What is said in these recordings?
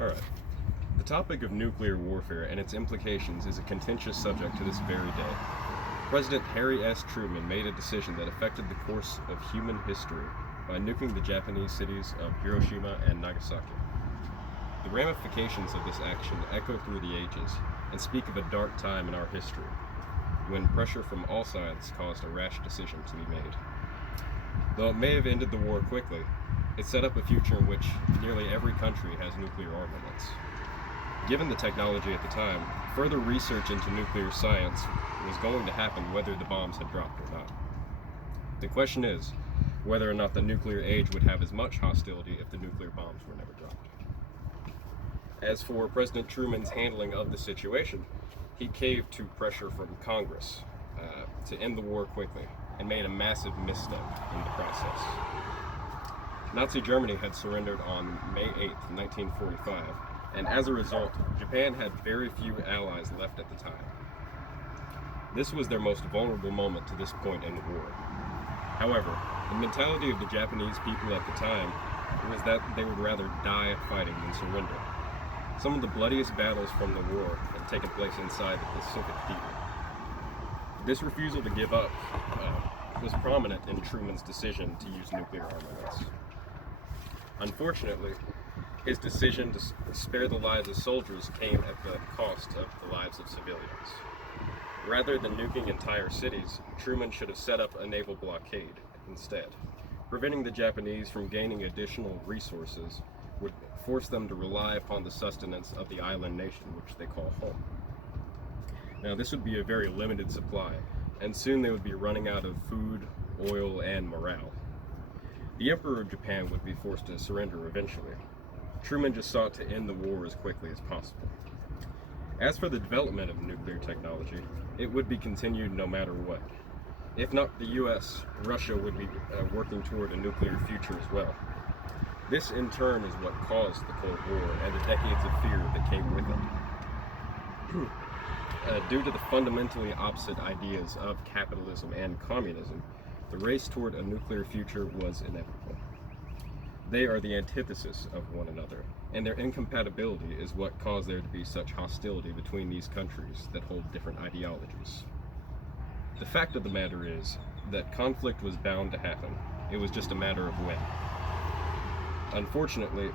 Alright. The topic of nuclear warfare and its implications is a contentious subject to this very day. President Harry S. Truman made a decision that affected the course of human history by nuking the Japanese cities of Hiroshima and Nagasaki. The ramifications of this action echo through the ages and speak of a dark time in our history, when pressure from all sides caused a rash decision to be made. Though it may have ended the war quickly, it set up a future in which nearly every country has nuclear armaments. Given the technology at the time, further research into nuclear science was going to happen whether the bombs had dropped or not. The question is whether or not the nuclear age would have as much hostility if the nuclear bombs were never dropped. As for President Truman's handling of the situation, he caved to pressure from Congress to end the war quickly and made a massive misstep in the process. Nazi Germany had surrendered on May 8, 1945, and as a result, Japan had very few allies left at the time. This was their most vulnerable moment to this point in the war. However, the mentality of the Japanese people at the time was that they would rather die fighting than surrender. Some of the bloodiest battles from the war had taken place inside the Pacific Theater. This refusal to give up was prominent in Truman's decision to use nuclear armaments. Unfortunately, his decision to spare the lives of soldiers came at the cost of the lives of civilians. Rather than nuking entire cities, Truman should have set up a naval blockade instead. Preventing the Japanese from gaining additional resources would force them to rely upon the sustenance of the island nation, which they call home. Now, this would be a very limited supply, and soon they would be running out of food, oil, and morale. The Emperor of Japan would be forced to surrender eventually. Truman just sought to end the war as quickly as possible. As for the development of nuclear technology, it would be continued no matter what. If not the US, Russia would be working toward a nuclear future as well. This in turn is what caused the Cold War and the decades of fear that came with it. Due to the fundamentally opposite ideas of capitalism and communism, the race toward a nuclear future was inevitable. They are the antithesis of one another, and their incompatibility is what caused there to be such hostility between these countries that hold different ideologies. The fact of the matter is that conflict was bound to happen. It was just a matter of when. Unfortunately,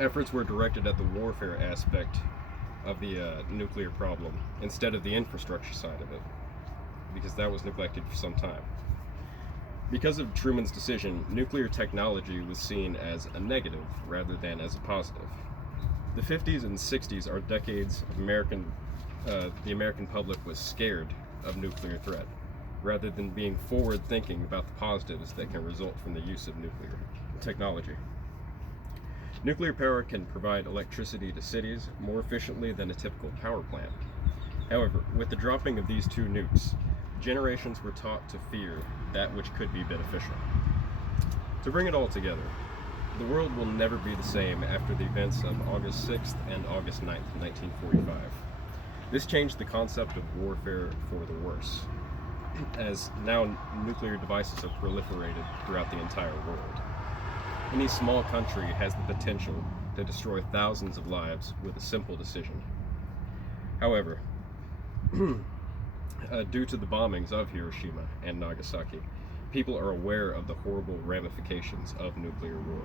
efforts were directed at the warfare aspect of the nuclear problem instead of the infrastructure side of it, because that was neglected for some time. Because of Truman's decision, nuclear technology was seen as a negative rather than as a positive. The 50s and 60s are decades of the American public was scared of nuclear threat, rather than being forward-thinking about the positives that can result from the use of nuclear technology. Nuclear power can provide electricity to cities more efficiently than a typical power plant. However, with the dropping of these two nukes, generations were taught to fear that which could be beneficial. To bring it all together, the world will never be the same after the events of August 6th and August 9th, 1945. This changed the concept of warfare for the worse, as now nuclear devices have proliferated throughout the entire world. Any small country has the potential to destroy thousands of lives with a simple decision. However, due to the bombings of Hiroshima and Nagasaki, people are aware of the horrible ramifications of nuclear war.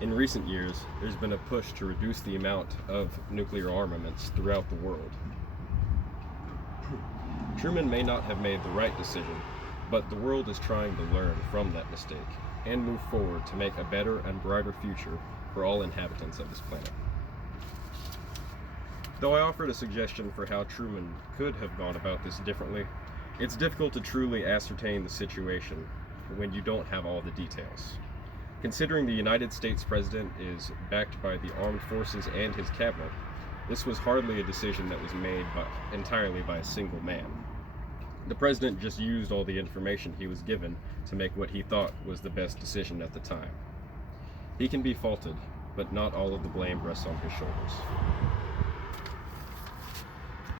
In recent years, there's been a push to reduce the amount of nuclear armaments throughout the world. Truman may not have made the right decision, but the world is trying to learn from that mistake and move forward to make a better and brighter future for all inhabitants of this planet. Though I offered a suggestion for how Truman could have gone about this differently, it's difficult to truly ascertain the situation when you don't have all the details. Considering the United States President is backed by the armed forces and his cabinet, this was hardly a decision that was made entirely by a single man. The president just used all the information he was given to make what he thought was the best decision at the time. He can be faulted, but not all of the blame rests on his shoulders.